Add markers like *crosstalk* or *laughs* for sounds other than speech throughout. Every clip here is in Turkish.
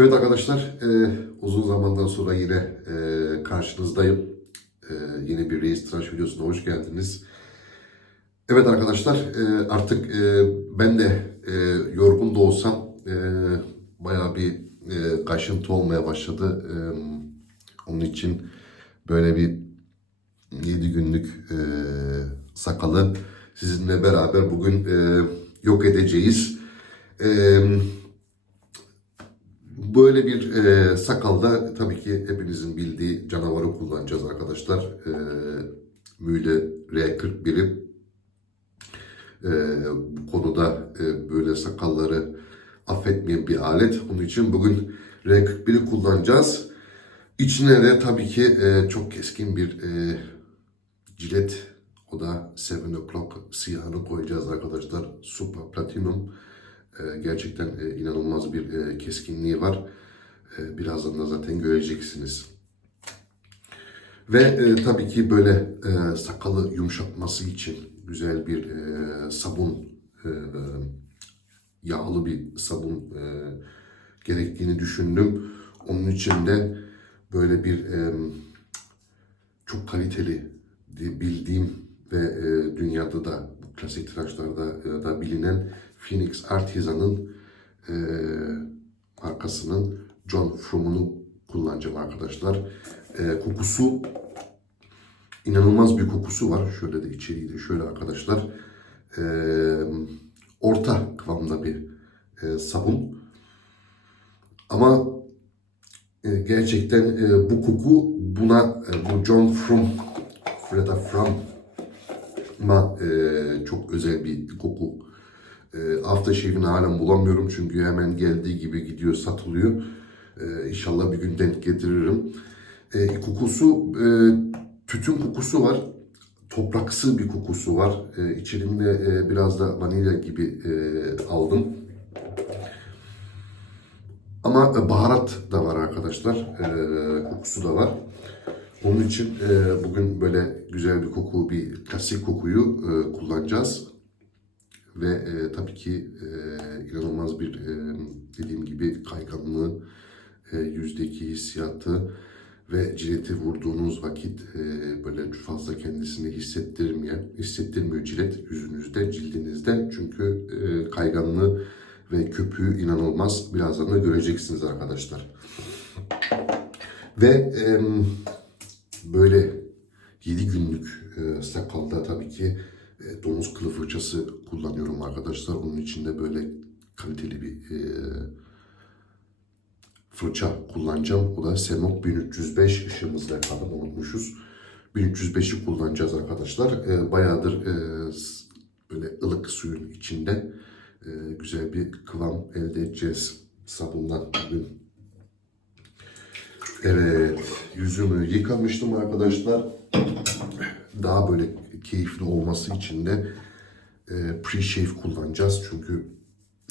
Evet arkadaşlar, e, uzun zamandan sonra yine e, karşınızdayım. E, yine bir Reis videosuna hoş geldiniz. Evet arkadaşlar, e, artık e, ben de e, yorgun da olsam e, bayağı bir e, kaşıntı olmaya başladı. E, onun için böyle bir 7 günlük e, sakalı sizinle beraber bugün e, yok edeceğiz. E, Böyle bir e, sakalda tabii ki hepinizin bildiği canavarı kullanacağız arkadaşlar. E, Mühle R41'i e, bu konuda e, böyle sakalları affetmeyen bir alet. Onun için bugün R41'i kullanacağız. İçine de tabii ki e, çok keskin bir e, cilet o da 7 o'clock siyahını koyacağız arkadaşlar. Super Platinum. E, gerçekten e, inanılmaz bir e, keskinliği var. Birazdan da zaten göreceksiniz. Ve tabii ki böyle sakalı yumuşatması için güzel bir sabun, yağlı bir sabun gerektiğini düşündüm. Onun için de böyle bir çok kaliteli bildiğim ve dünyada da klasik tıraşlarda da bilinen Phoenix Artisan'ın e, markasının John Frum'unu kullanacağım arkadaşlar. E, kokusu inanılmaz bir kokusu var. Şöyle de içeriği de şöyle arkadaşlar. E, orta kıvamda bir e, sabun. Ama e, gerçekten e, bu koku buna e, bu John Frum Freda Frum ama e, çok özel bir koku. E, aftershave'ini halen bulamıyorum çünkü hemen geldiği gibi gidiyor satılıyor. E, inşallah bir gün denk getiririm. E, kokusu e, tütün kokusu var. Topraksı bir kokusu var. E, içerimde e, biraz da vanilya gibi e, aldım. Ama e, baharat da var arkadaşlar. E, kokusu da var. Onun için e, bugün böyle güzel bir koku, bir klasik kokuyu e, kullanacağız. Ve e, tabii ki e, inanılmaz bir e, dediğim gibi kayganlığı, e, yüzdeki hissiyatı ve cileti vurduğunuz vakit e, böyle fazla kendisini hissettirmiyor, hissettirmiyor cilet yüzünüzde, cildinizde. Çünkü e, kayganlığı ve köpüğü inanılmaz. Birazdan da göreceksiniz arkadaşlar. Ve e, böyle 7 günlük e, sakalda tabii ki e, domuz kılı fırçası kullanıyorum arkadaşlar. Onun içinde böyle kaliteli bir e, fırça kullanacağım. O da Semok 1305 ışığımızla kalın unutmuşuz. 1305'i kullanacağız arkadaşlar. E, bayağıdır e, böyle ılık suyun içinde e, güzel bir kıvam elde edeceğiz sabundan bugün. Evet, yüzümü yıkamıştım arkadaşlar. Daha böyle keyifli olması için de e, pre-shave kullanacağız. Çünkü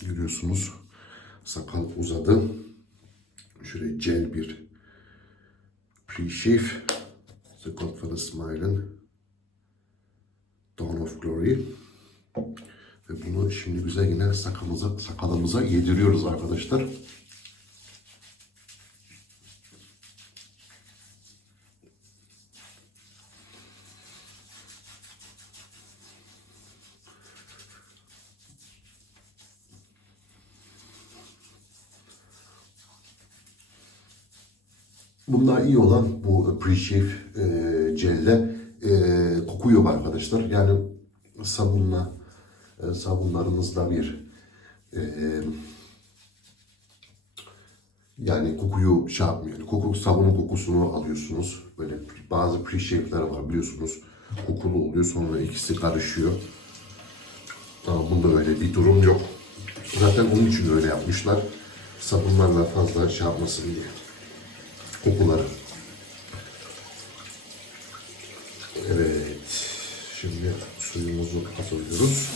görüyorsunuz sakal uzadı. Şöyle gel bir pre-shave. The Godfather Smile'ın Dawn of Glory. Ve bunu şimdi bize yine sakalımıza, sakalımıza yediriyoruz arkadaşlar. Bunlar iyi olan bu pre-shave e, jelle e, kokuyor arkadaşlar. Yani sabunla e, sabunlarımızda bir e, yani kokuyu şey yapmıyor. Koku, sabunun kokusunu alıyorsunuz. Böyle bazı pre-shave'ler var biliyorsunuz. Kokulu oluyor sonra ikisi karışıyor. Ama bunda öyle bir durum yok. Zaten onun için öyle yapmışlar. Sabunlarla fazla şey yapmasın diye kokuları. Evet. Şimdi suyumuzu hazırlıyoruz.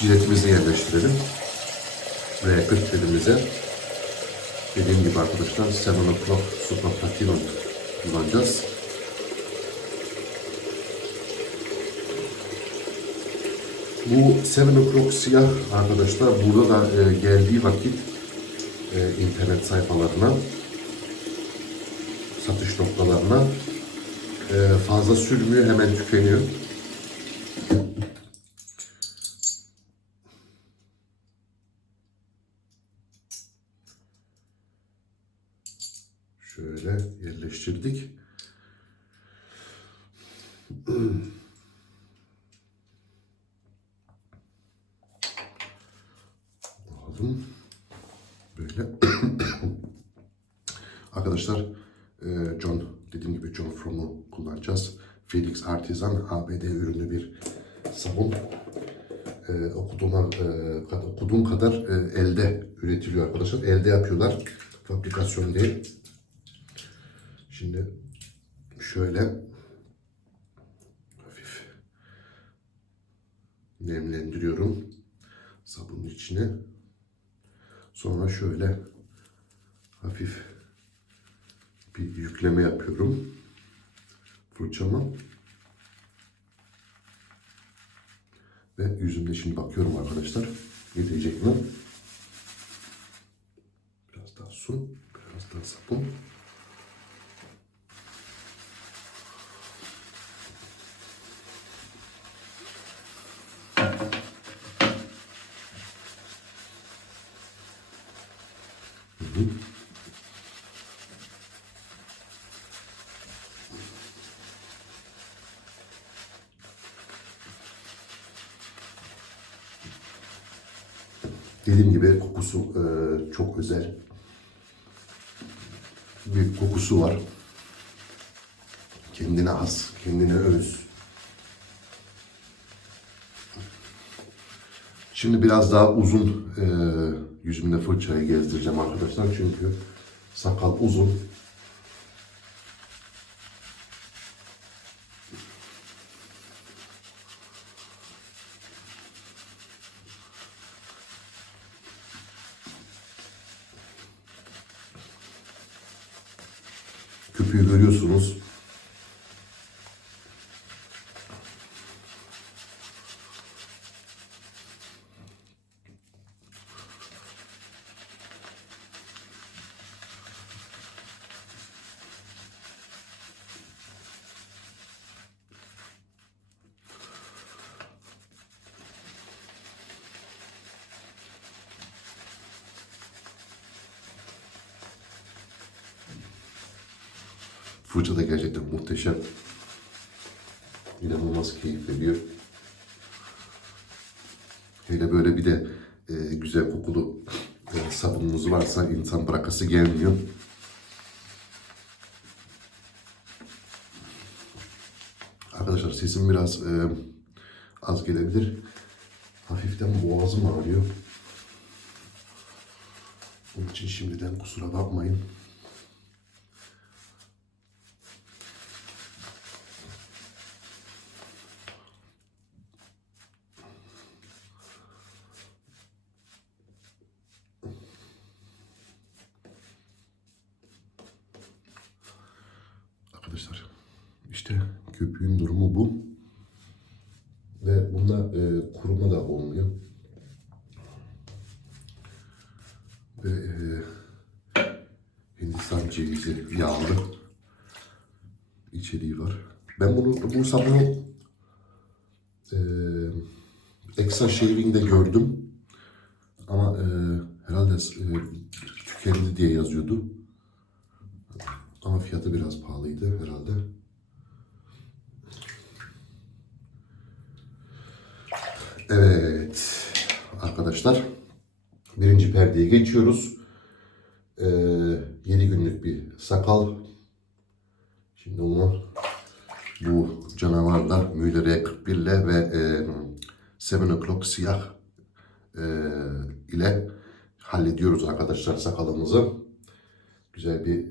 Ciletimizi yerleştirelim. Ve 40 dilimize dediğim gibi arkadaşlar 7 O'Clock Super Platinum kullanacağız. Bu Seven O'Clock siyah arkadaşlar burada da e, geldiği vakit e, internet sayfalarına satış noktalarına e, fazla sürmüyor hemen tükeniyor. Şöyle yerleştirdik. Alalım. Böyle. Arkadaşlar e, John, dediğim gibi John From'u kullanacağız. Felix Artisan ABD ürünü bir sabun. E, okuduğuma, e, okuduğum kadar e, elde üretiliyor arkadaşlar. Elde yapıyorlar. Fabrikasyon değil. Şimdi şöyle hafif nemlendiriyorum sabunun içine. Sonra şöyle hafif bir yükleme yapıyorum fırçama. Ve yüzümde şimdi bakıyorum arkadaşlar. Yetecek mi? Biraz daha su, biraz daha sabun. Dediğim gibi kokusu e, çok özel. Bir kokusu var. Kendine has, kendine öz. Şimdi biraz daha uzun e, yüzümde fırçayı gezdireceğim arkadaşlar. Çünkü sakal uzun. Köpüğü görüyorsunuz. Fırça da gerçekten muhteşem. İnanılmaz keyif veriyor. Hele böyle bir de e, güzel kokulu e, sabununuz varsa insan bırakası gelmiyor. Arkadaşlar sesim biraz e, az gelebilir. Hafiften boğazım ağrıyor. Onun için şimdiden kusura bakmayın. Arkadaşlar işte köpüğün durumu bu. Ve bunda e, kuruma da olmuyor. Ve e, Hindistan cevizi yağlı içeriği var. Ben bunu bu sabunu e, Exa Shaving'de gördüm. Ama e, herhalde e, tükendi diye yazıyordu. Ama fiyatı biraz pahalıydı herhalde. Evet arkadaşlar birinci perdeye geçiyoruz. Ee, 7 günlük bir sakal. Şimdi onu bu canavarla Müller 41 ile ve e, Seven O'Clock siyah e, ile hallediyoruz arkadaşlar sakalımızı. Güzel bir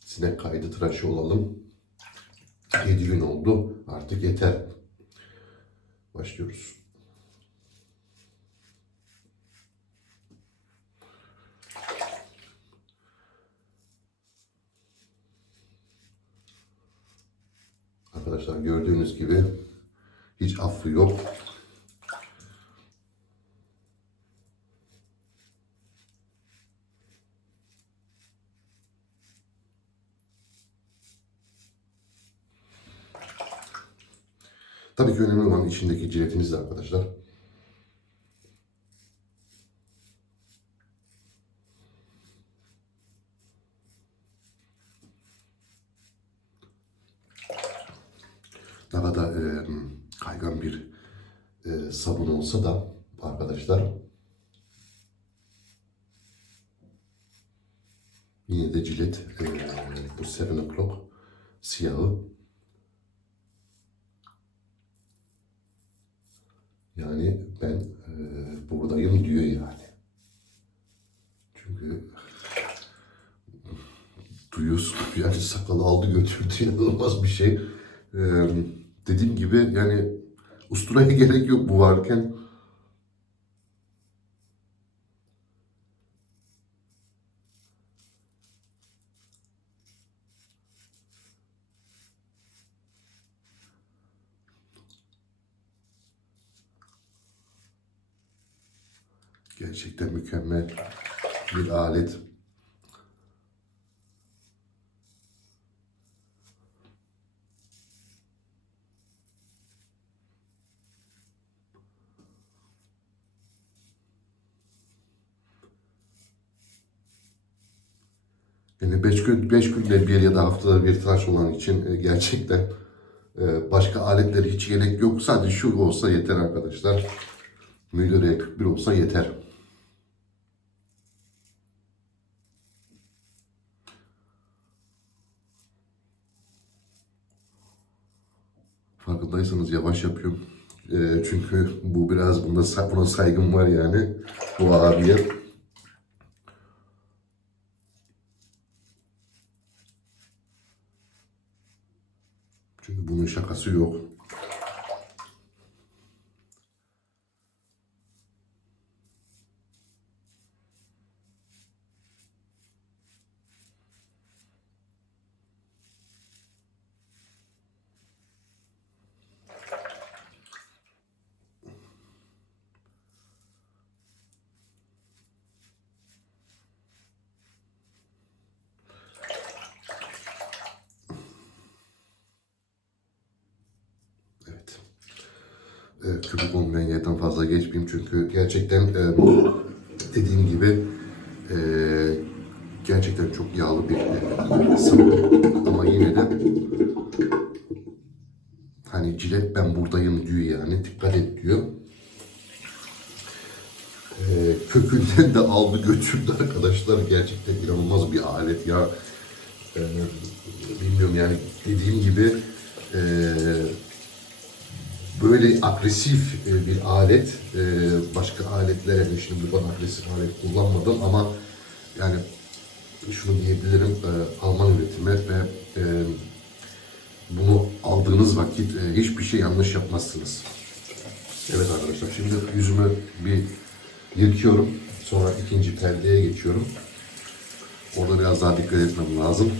sinek kaydı tıraşı olalım. 7 gün oldu. Artık yeter. Başlıyoruz. Arkadaşlar gördüğünüz gibi hiç affı yok. Tabii ki önemli olan içindeki ciletiniz de arkadaşlar. Ne kadar e, kaygan bir e, sabun olsa da arkadaşlar yine de cilet e, bu Seven O'Clock siyahı yani ben e, buradayım diyor yani. Çünkü duyuyorsun *laughs* yani sakalı aldı götürdü inanılmaz bir şey. Ee, dediğim gibi yani usturaya *laughs* gerek yok bu varken. Gerçekten mükemmel bir alet. Yani beş gün, beş günde bir ya da haftada bir tıraş olan için e, gerçekten e, başka aletlere hiç gerek yok. Sadece şu olsa yeter arkadaşlar. Müller 41 olsa yeter. Farkındaysanız yavaş yapıyorum. E, çünkü bu biraz bunda buna saygım var yani. Bu abiye. Çünkü bunun şakası yok. Evet. E, köpük olmayan yerden fazla geçmeyeyim çünkü gerçekten e, dediğim gibi e, gerçekten çok yağlı bir e, sabun ama yine de hani cilet ben buradayım diyor yani dikkat et diyor. E, kökünden de aldı götürdü arkadaşlar gerçekten inanılmaz bir alet ya. E, bilmiyorum yani dediğim gibi e, böyle agresif e, bir alet. e, Başka aletlere de şimdi ben agresif alet kullanmadım ama yani şunu diyebilirim e, Alman üretimi ve bunu aldığınız vakit e, hiçbir şey yanlış yapmazsınız. Evet arkadaşlar şimdi yüzümü bir yıkıyorum. Sonra ikinci perdeye geçiyorum. Orada biraz daha dikkat etmem lazım.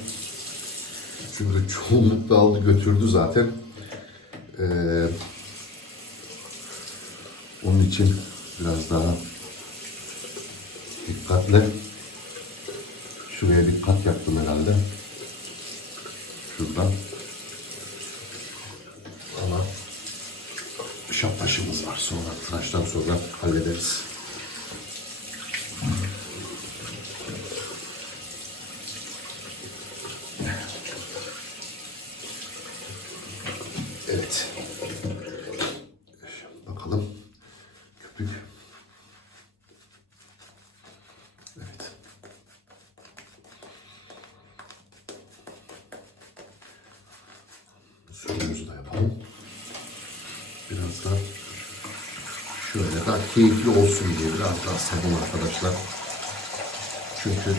Çünkü çoğunlukla aldı götürdü zaten. Ee, onun için biraz daha dikkatli. Şuraya bir kat yaptım herhalde. Şuradan. Ama şaptaşımız var. Sonra tıraştan sonra hallederiz. Evet. Bakalım. Köpük. Evet. Suyumuzu da yapalım. Biraz da şöyle daha keyifli olsun diye sabun arkadaşlar. Çünkü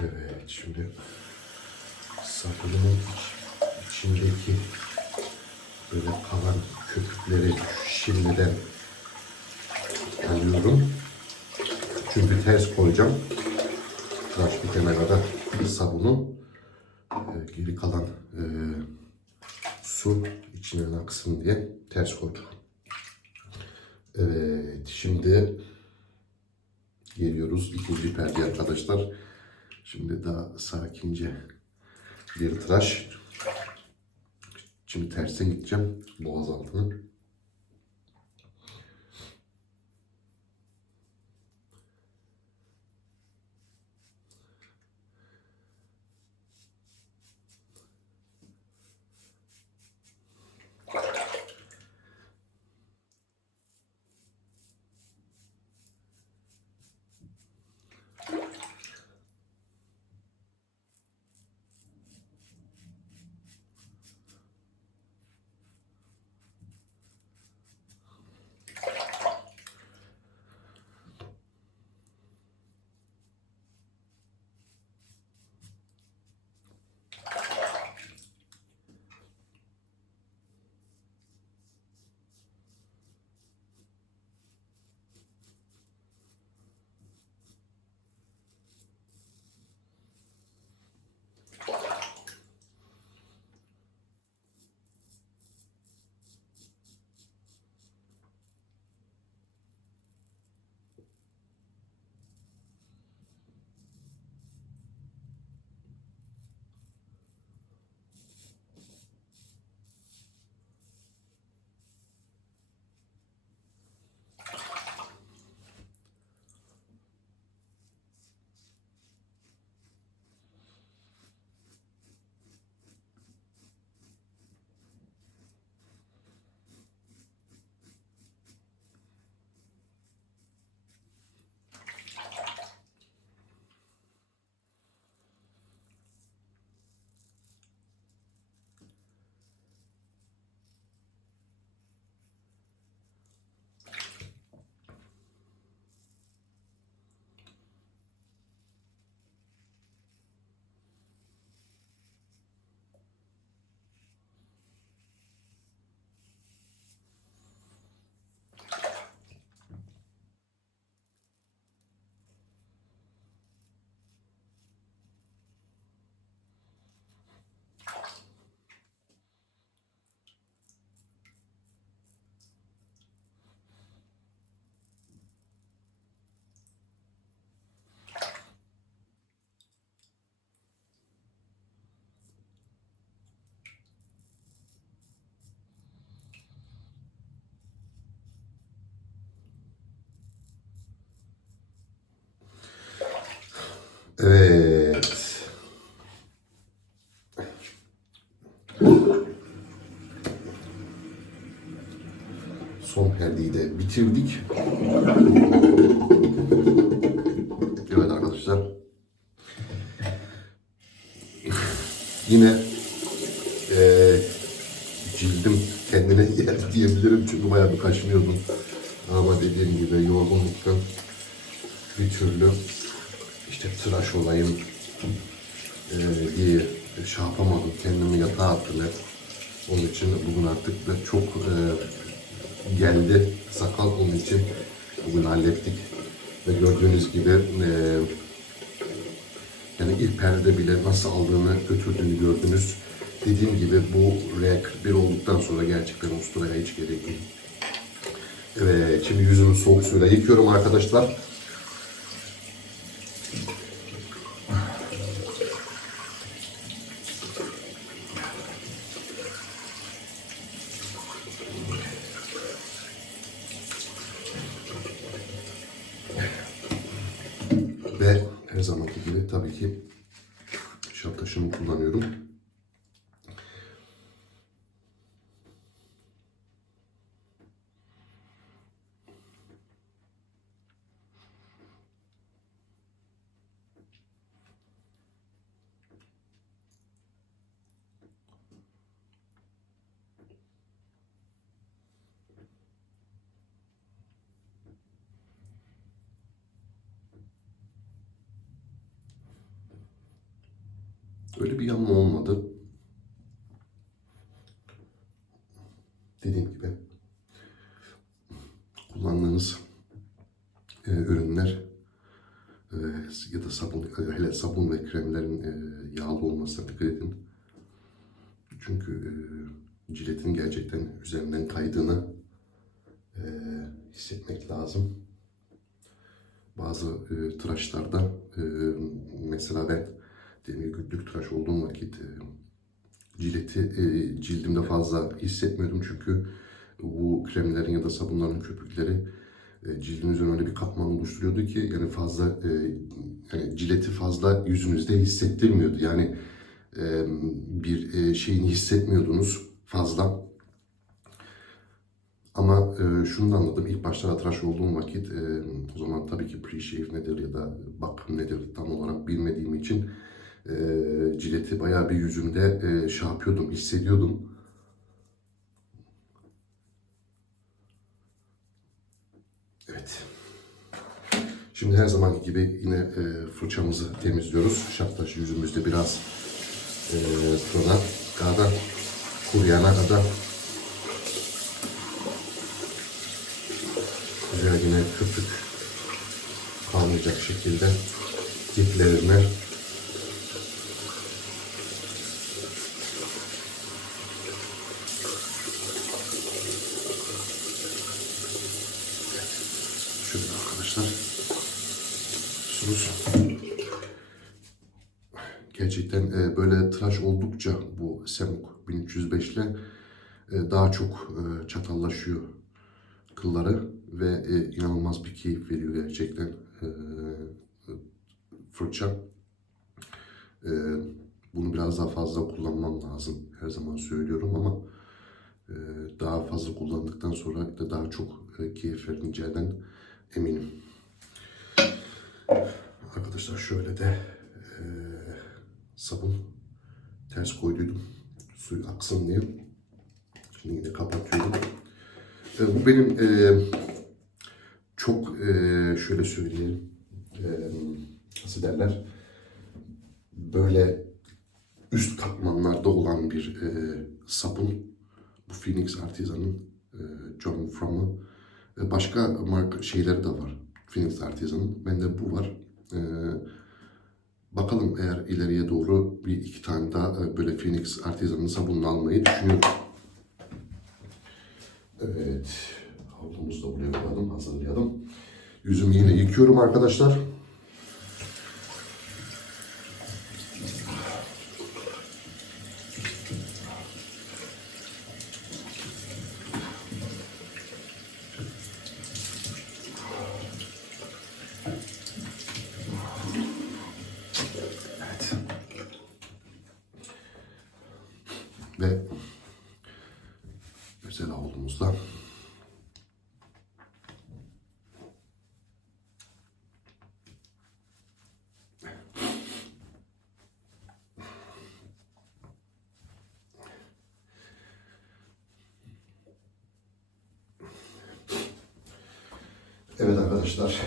Evet şimdi iç- içindeki böyle kalan köpükleri şimdiden alıyorum. Çünkü ters koyacağım. Tıraş bitene kadar sabunun e, geri kalan e, su içine aksın diye ters koydum. Evet şimdi geliyoruz ikinci perde. Şimdi daha sakince bir tıraş. Şimdi terse gideceğim boğaz altına. Evet. Son perdeyi de bitirdik. Evet arkadaşlar. Yine eee cildim kendine *laughs* geldi diyebilirim çünkü bayağı bir kaşınıyordum. Ama dediğim gibi yorgunluktan bir türlü işte tıraş olayım eee diye şey yapamadım. Kendimi yatağa attım hep. Onun için bugün artık da çok eee, geldi sakal onun için bugün hallettik. Ve gördüğünüz gibi eee yani ilk perde bile nasıl aldığını götürdüğünü gördünüz. Dediğim gibi bu R41 olduktan sonra gerçekten usturaya hiç gerek yok. Evet, şimdi yüzümü soğuk suyla yıkıyorum arkadaşlar. Öyle bir yanma olmadı. Dediğim gibi kullandığınız e, ürünler e, ya da sabun, hele sabun ve kremlerin e, yağlı olmasına dikkat edin. Çünkü e, jiletin gerçekten üzerinden kaydığını e, hissetmek lazım. Bazı e, tıraşlarda e, mesela ben demir güllük tıraş olduğum vakit e, jileti e, cildimde fazla hissetmiyordum çünkü bu kremlerin ya da sabunların köpükleri e, cildin üzerine öyle bir katman oluşturuyordu ki yani fazla e, yani jileti fazla yüzünüzde hissettirmiyordu. Yani e, bir e, şeyini hissetmiyordunuz fazla. Ama e, şunu da anladım. İlk başta tıraş olduğum vakit e, o zaman tabii ki pre-shave nedir ya da bakım nedir tam olarak bilmediğim için e, cileti bayağı bir yüzümde e, şey yapıyordum, hissediyordum. Evet. Şimdi her zamanki gibi yine e, fırçamızı temizliyoruz. Şarttaş yüzümüzde biraz e, sonra kadar kuruyana kadar üzerine köpük kalmayacak şekilde diplerine 305 ile e, daha çok e, çatallaşıyor kılları ve e, inanılmaz bir keyif veriyor gerçekten fırça. Bunu biraz daha fazla kullanmam lazım her zaman söylüyorum ama daha fazla kullandıktan sonra da daha çok keyif vereceğinden eminim. Arkadaşlar şöyle de sabun ters koyduydum. Suyu aksın diye. Şimdi yine kapatıyorum. E, Bu benim e, çok e, şöyle söyleyeyim e, nasıl derler? Böyle üst katmanlarda olan bir e, sapın bu Phoenix Artisan'ın e, John From'u. E, başka marka şeyleri de var. Phoenix Artisan'ın. Bende bu var. E, bakalım eğer ileriye doğru bir iki tane daha e, böyle Phoenix Artisan'ın sabununu almayı düşünüyorum. Evet. Havlumuzu da buraya koyalım, hazırlayalım. Yüzümü yine yıkıyorum arkadaşlar. Evet. Ve güzel havlumuzla Evet arkadaşlar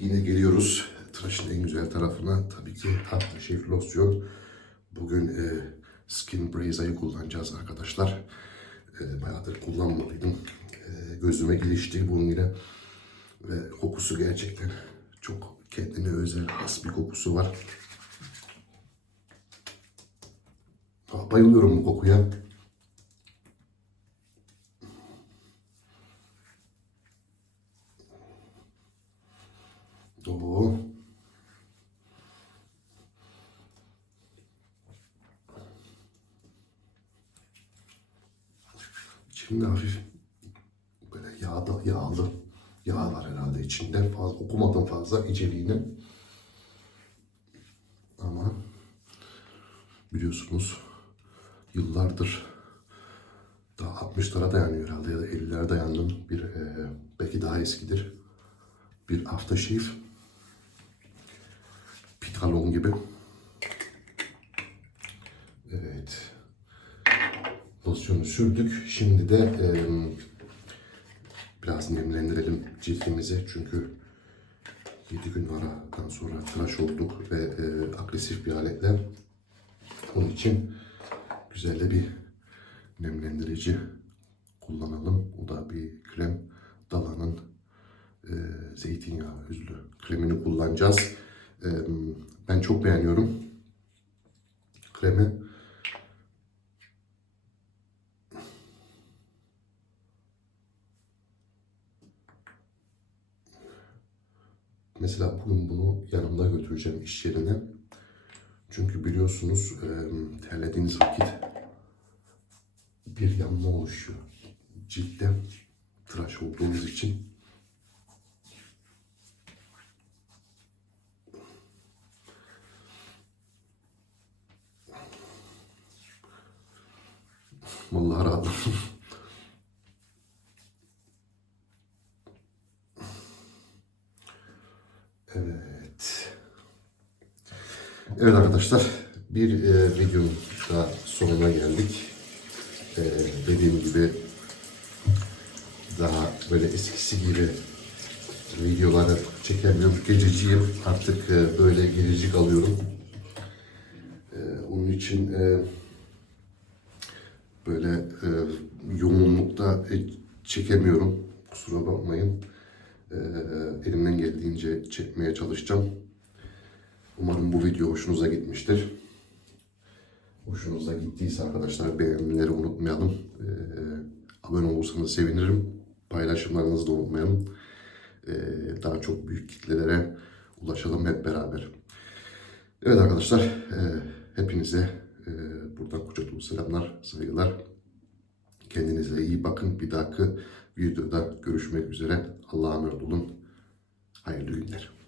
yine geliyoruz tıraşın en güzel tarafına tabii ki Aftershave losyon. Bugün e, Skin Braza'yı kullanacağız arkadaşlar. E, bayağıdır kullanmadıydım. E, gözüme ilişti bunun ile ve kokusu gerçekten çok kendine özel has bir kokusu var. Bayılıyorum bu kokuya. Oo. Şimdi hafif böyle yağda yağlı yağ var herhalde içinde. Fazla okumadım fazla içeriğini. Ama biliyorsunuz yıllardır daha 60'lara dayanıyor herhalde ya da 50'lere dayandım. Bir e, belki daha eskidir. Bir aftershave Pitalon gibi. Evet. Losyonu sürdük. Şimdi de e, biraz nemlendirelim cildimizi. Çünkü 7 gün aradan sonra tıraş olduk ve e, agresif bir aletle Onun için güzel de bir nemlendirici kullanalım. O da bir krem. Dala'nın e, zeytinyağı özlü kremini kullanacağız. E, ben çok beğeniyorum kremi. Mesela bugün bunu yanımda götüreceğim iş yerine. Çünkü biliyorsunuz terlediğiniz vakit bir yanma oluşuyor. Ciltte tıraş olduğumuz için. Vallahi rahatladım. *laughs* Evet. Evet arkadaşlar bir e, videonun daha sonuna geldik. E, dediğim gibi daha böyle eskisi gibi videoları çekemiyorum. Gececiyim. Artık e, böyle gececik alıyorum. E, onun için e, böyle e, yoğunlukta e, çekemiyorum. Kusura bakmayın. E, elimden geldiğince çekmeye çalışacağım. Umarım bu video hoşunuza gitmiştir. Hoşunuza gittiyse arkadaşlar beğenileri unutmayalım. E, abone olursanız sevinirim. Paylaşımlarınızı da unutmayalım. E, daha çok büyük kitlelere ulaşalım hep beraber. Evet arkadaşlar, e, hepinize e, buradan kucak dolu selamlar, saygılar. Kendinize iyi bakın. Bir dahaki videoda görüşmek üzere. Allah'a emanet olun. Hayırlı günler.